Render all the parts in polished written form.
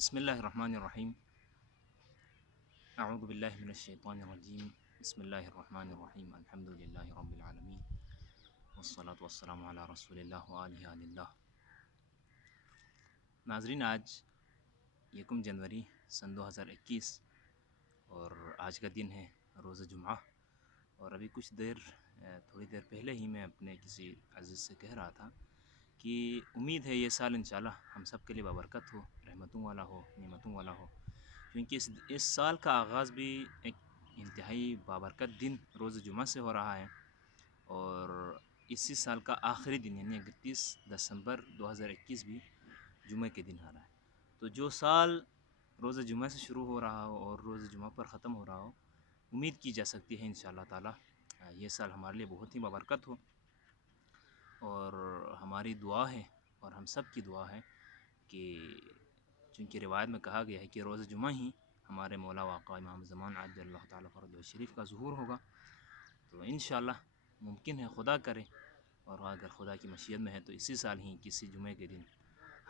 بسم الله الرحمن الرحيم. أعوذ بالله من الشيطان الرجيم. بسم الله الرحمن الرحيم. الحمد لله رب العالمين والصلاة والسلام على رسول الله وآله آل اللہ. ناظرین، آج یکم جنوری سن 2021 اور آج کا دن ہے روز جمعہ. اور ابھی تھوڑی دیر پہلے ہی میں اپنے کسی عزیز سے کہہ رہا تھا کہ امید ہے یہ سال انشاءاللہ ہم سب کے لیے بابرکت ہو، رحمتوں والا ہو، نعمتوں والا ہو، کیونکہ اس سال کا آغاز بھی ایک انتہائی بابرکت دن روز جمعہ سے ہو رہا ہے، اور اسی سال کا آخری دن یعنی 31 دسمبر 2021 بھی جمعہ کے دن آ رہا ہے. تو جو سال روز جمعہ سے شروع ہو رہا ہو اور روز جمعہ پر ختم ہو رہا ہو، امید کی جا سکتی ہے انشاءاللہ تعالی یہ سال ہمارے لیے بہت ہی بابرکت ہو. اور ہماری دعا ہے اور ہم سب کی دعا ہے کہ چونکہ روایت میں کہا گیا ہے کہ روز جمعہ ہی ہمارے مولا واقع امام زمان عجل اللہ تعالیٰ فرجہ شریف کا ظہور ہوگا. تو انشاءاللہ ممکن ہے خدا کرے، اور اگر خدا کی مشیت میں ہے تو اسی سال ہی کسی جمعے کے دن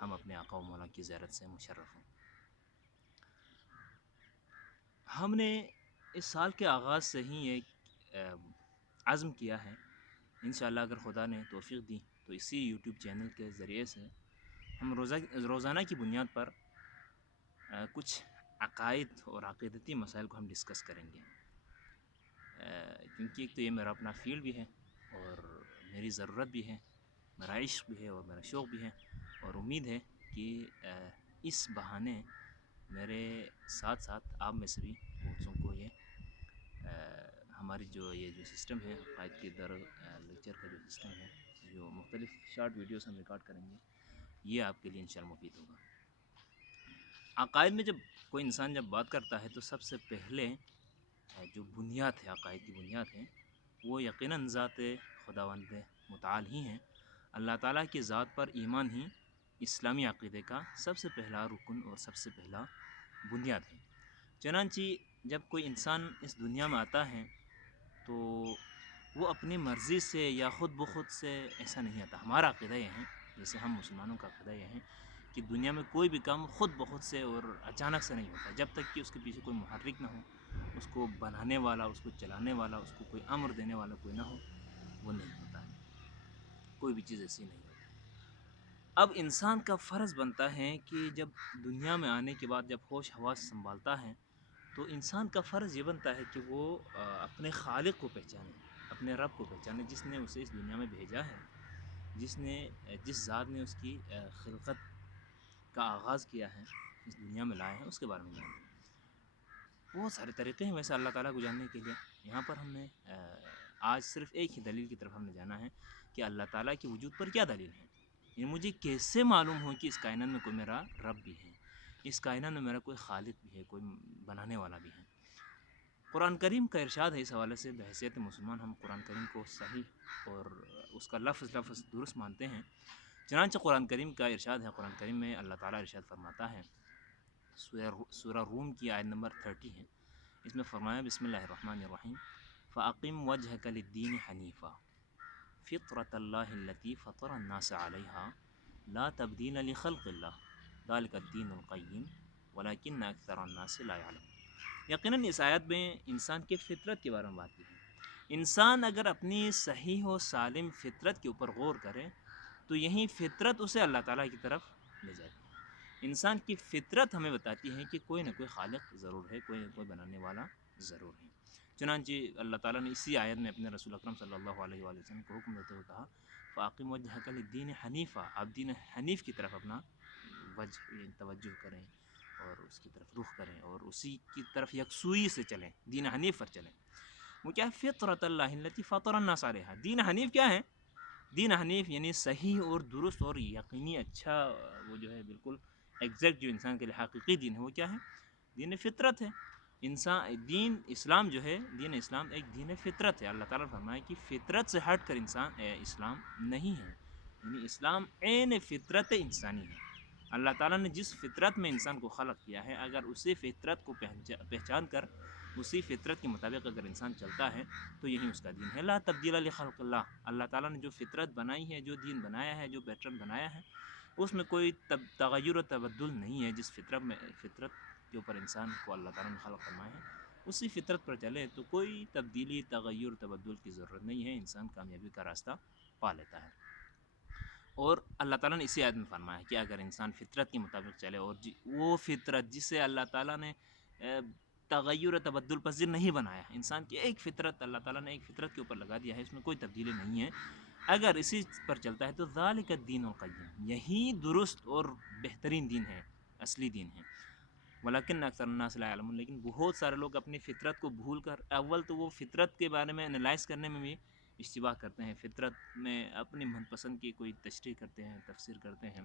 ہم اپنے آقا و مولا کی زیارت سے مشرف ہوں. ہم نے اس سال کے آغاز سے ہی ایک عزم کیا ہے، انشاءاللہ اگر خدا نے توفیق دی تو اسی یوٹیوب چینل کے ذریعے سے ہم روزانہ کی بنیاد پر کچھ عقائد اور عقیدتی مسائل کو ہم ڈسکس کریں گے، کیونکہ ایک تو یہ میرا اپنا فیلڈ بھی ہے اور میری ضرورت بھی ہے، میرا عشق بھی ہے اور میرا شوق بھی ہے. اور امید ہے کہ اس بہانے میرے ساتھ ساتھ آپ میں سے بھی بہتوں کو یہ ہماری جو سسٹم ہے عقائد کے در لیکچر کا جو سسٹم ہے، جو مختلف شارٹ ویڈیوز ہم ریکارڈ کریں گے، یہ آپ کے لیے انشاءاللہ مفید ہوگا. عقائد میں جب کوئی انسان جب بات کرتا ہے تو سب سے پہلے جو بنیاد ہے، عقائد کی بنیاد ہے، وہ یقیناً ذات خداوند متعال ہی ہیں. اللہ تعالیٰ کی ذات پر ایمان ہی اسلامی عقیدے کا سب سے پہلا رکن اور سب سے پہلا بنیاد ہے. چنانچہ جب کوئی انسان اس دنیا میں آتا ہے تو وہ اپنی مرضی سے یا خود بخود سے ایسا نہیں آتا. ہمارا عقیدہ یہ ہے، جیسے ہم مسلمانوں کا عقیدہ یہ ہے کہ دنیا میں کوئی بھی کام خود بخود سے اور اچانک سے نہیں ہوتا، جب تک کہ اس کے پیچھے کوئی محرک نہ ہو، اس کو بنانے والا، اس کو چلانے والا، اس کو کوئی امر دینے والا کوئی نہ ہو، وہ نہیں ہوتا ہے. کوئی بھی چیز ایسی نہیں ہوتی. اب انسان کا فرض بنتا ہے کہ جب دنیا میں آنے کے بعد جب ہوش حواس سنبھالتا ہے تو انسان کا فرض یہ بنتا ہے کہ وہ اپنے خالق کو پہچانے، اپنے رب کو پہچانے، جس نے اسے اس دنیا میں بھیجا ہے، جس ذات نے اس کی خلقت کا آغاز کیا ہے، اس دنیا میں لایا ہے، اس کے بارے میں جانے. بہت سارے طریقے ہیں ویسے اللہ تعالیٰ کو جاننے کے لیے. یہاں پر ہم نے آج صرف ایک ہی دلیل کی طرف ہم نے جانا ہے کہ اللہ تعالیٰ کے وجود پر کیا دلیل ہے. یعنی مجھے کیسے معلوم ہو کہ اس کائنات میں کوئی میرا رب بھی ہے، اس کائنات میں میرا کوئی خالق بھی ہے، کوئی بنانے والا بھی ہے. قرآن کریم کا ارشاد ہے. اس حوالے سے بحیثیت مسلمان ہم قرآن کریم کو صحیح اور اس کا لفظ درست مانتے ہیں. چنانچہ قرآن کریم کا ارشاد ہے، قرآن کریم میں اللہ تعالیٰ ارشاد فرماتا ہے، سورہ روم کی آیت نمبر 30 ہے. اس میں فرمایا، بسم اللہ الرحمن الرحیم، فَأَقِمْ وَجْهَكَ لِلدِّينِ حَنِيفًا فِطْرَةَ اللَّهِ الَّتِي فَطَرَ النَّاسَ عَلَيْهَا لَا تَبْدِيلَ لِخَلْقِ اللَّهِ ذَلِكَ الدِّينُ الْقَيِّمُ وَلَكِنَّ أَكْثَرَ النَّاسِ لَا يَعْلَمُونَ. یقیناً اس آیت میں انسان کے فطرت کے بارے میں بات کی ہے. انسان اگر اپنی صحیح و سالم فطرت کے اوپر غور کرے تو یہی فطرت اسے اللہ تعالیٰ کی طرف لے جاتی ہے. انسان کی فطرت ہمیں بتاتی ہے کہ کوئی نہ کوئی خالق ضرور ہے، کوئی نہ کوئی بنانے والا ضرور ہے. چنانچہ اللہ تعالیٰ نے اسی آیت میں اپنے رسول اکرم صلی اللہ علیہ وآلہ وسلم کو حکم دیتے ہوئے کہا، فَأَقِمْ وَجْهَكَ لِلدِّينِ حَنِيفًا، آپ دین حنیف کی طرف اپنا توجہ کریں اور اس کی طرف رخ کریں اور اسی کی طرف یکسوئی سے چلیں، دین حنیف پر چلیں. وہ کیا ہے؟ فطرۃ اللہ التی فطر الناس علیہا. دین حنیف کیا ہے؟ دین حنیف یعنی صحیح اور درست اور یقینی اچھا، وہ جو ہے بالکل ایگزیکٹ جو انسان کے لیے حقیقی دین ہے، وہ کیا ہے؟ دین فطرت ہے. دین اسلام جو ہے، دین اسلام ایک دین فطرت ہے. اللہ تعالیٰ نے فرمایا کہ فطرت سے ہٹ کر اسلام نہیں ہے. یعنی اسلام عین فطرت انسانی ہے. اللہ تعالیٰ نے جس فطرت میں انسان کو خلق کیا ہے، اگر اسی فطرت کو پہچان کر اسی فطرت کے مطابق اگر انسان چلتا ہے تو یہی اس کا دین ہے. لا تبدیل لخلق اللہ. اللہ تعالیٰ نے جو فطرت بنائی ہے، جو دین بنایا ہے، جو پیٹرن بنایا ہے، اس میں کوئی تغیر و تبدل نہیں ہے. جس فطرت کے اوپر انسان کو اللہ تعالیٰ نے خلق فرمایا ہے اسی فطرت پر چلے تو کوئی تبدیلی تغیر تبدل کی ضرورت نہیں ہے. انسان کامیابی کا راستہ پا لیتا ہے. اور اللہ تعالیٰ نے اسی آیت میں فرمایا کہ اگر انسان فطرت کے مطابق چلے اور وہ فطرت جسے اللہ تعالیٰ نے تغیر و تبدل پذیر نہیں بنایا, انسان کی ایک فطرت اللہ تعالیٰ نے ایک فطرت کے اوپر لگا دیا ہے, اس میں کوئی تبدیلی نہیں ہے, اگر اسی پر چلتا ہے تو ذالک الدین القیم, یہی درست اور بہترین دین ہے, اصلی دین ہے. ولیکن اکثر الناس لا یعلمون, لیکن بہت سارے لوگ اپنی فطرت کو بھول کر اول تو وہ فطرت کے بارے میں انالائز کرنے میں بھی اشتباہ کرتے ہیں, فطرت میں اپنی من پسند کی کوئی تشریح کرتے ہیں, تفسیر کرتے ہیں,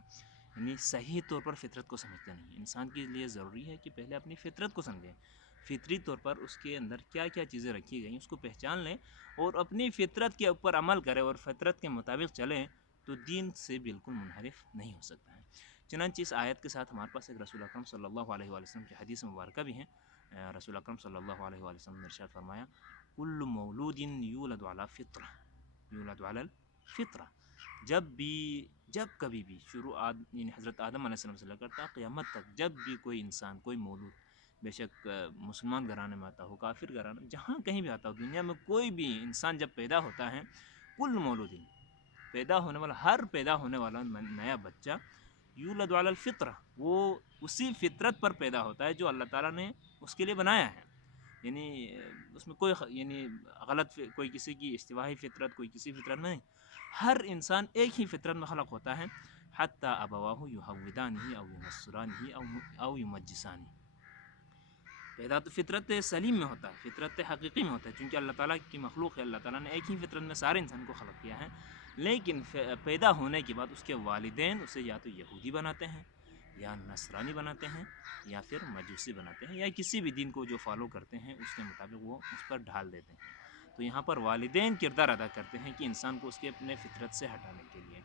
یعنی صحیح طور پر فطرت کو سمجھتے نہیں. انسان کے لیے ضروری ہے کہ پہلے اپنی فطرت کو سمجھیں, فطری طور پر اس کے اندر کیا کیا چیزیں رکھی گئیں اس کو پہچان لیں اور اپنی فطرت کے اوپر عمل کریں اور فطرت کے مطابق چلیں تو دین سے بالکل منحرف نہیں ہو سکتا ہے. چنانچہ اس آیت کے ساتھ ہمارے پاس ایک رسول اکرم صلی اللہ علیہ وآلہ وسلم کی حدیث مبارکہ بھی ہیں. رسول اکرم صلی اللہ علیہ وآلہ وسلم نے ارشاد فرمایا کل مولود یولد علی فطرہ, یولد علی الفطرہ, جب کبھی بھی یعنی حضرت آدم علیہ السلام سے لے کر تا قیامت تک جب بھی کوئی انسان کوئی مولود, بے شک مسلمان گھرانے میں آتا ہو, کافر گھرانے, جہاں کہیں بھی آتا ہو, دنیا میں کوئی بھی انسان جب پیدا ہوتا ہے, کل مولود, پیدا ہونے والا ہر پیدا ہونے والا نیا بچہ یولد علی الفطرہ, وہ اسی فطرت پر پیدا ہوتا ہے جو اللہ تعالیٰ نے اس کے لیے بنایا ہے. یعنی اس میں کوئی یعنی غلط کوئی کسی کی اشتباہی فطرت, کوئی کسی فطرت نہیں, ہر انسان ایک ہی فطرت میں خلق ہوتا ہے. حتی ابواہ یحودانہ او ینصرانہ او یمجسانہ, پیدا تو فطرت سلیم میں ہوتا ہے, فطرت حقیقی میں ہوتا ہے, چونکہ اللہ تعالیٰ کی مخلوق ہے, اللہ تعالیٰ نے ایک ہی فطرت میں سارے انسان کو خلق کیا ہے. لیکن پیدا ہونے کے بعد اس کے والدین اسے یا تو یہودی بناتے ہیں یا نصرانی بناتے ہیں یا پھر مجوسی بناتے ہیں, یا کسی بھی دین کو جو فالو کرتے ہیں اس کے مطابق وہ اس پر ڈھال دیتے ہیں. تو یہاں پر والدین کردار ادا کرتے ہیں کہ انسان کو اس کے اپنے فطرت سے ہٹانے کے لیے.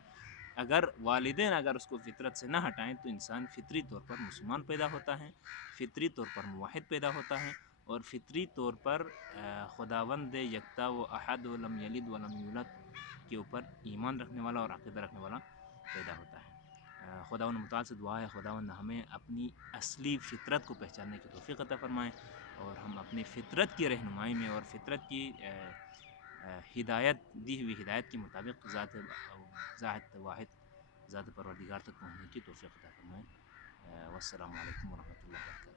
اگر والدین اس کو فطرت سے نہ ہٹائیں تو انسان فطری طور پر مسلمان پیدا ہوتا ہے, فطری طور پر موحد پیدا ہوتا ہے, اور فطری طور پر خداوند یکتا و احد ولم یلد ولم یولد کے اوپر ایمان رکھنے والا اور عقیدہ رکھنے والا پیدا ہوتا ہے. خداوند متعال سے دعا ہے خداوند ہمیں اپنی اصلی فطرت کو پہچاننے کی توفیق عطا فرمائیں, اور ہم اپنی فطرت کی رہنمائی میں اور فطرت کی ہدایت دی ہوئی ہدایت کے مطابق ذات واحد ذات پروردگار تک پہنچنے کی توفیق عطا فرمائیں. والسلام علیکم ورحمۃ اللہ وبرکاتہ.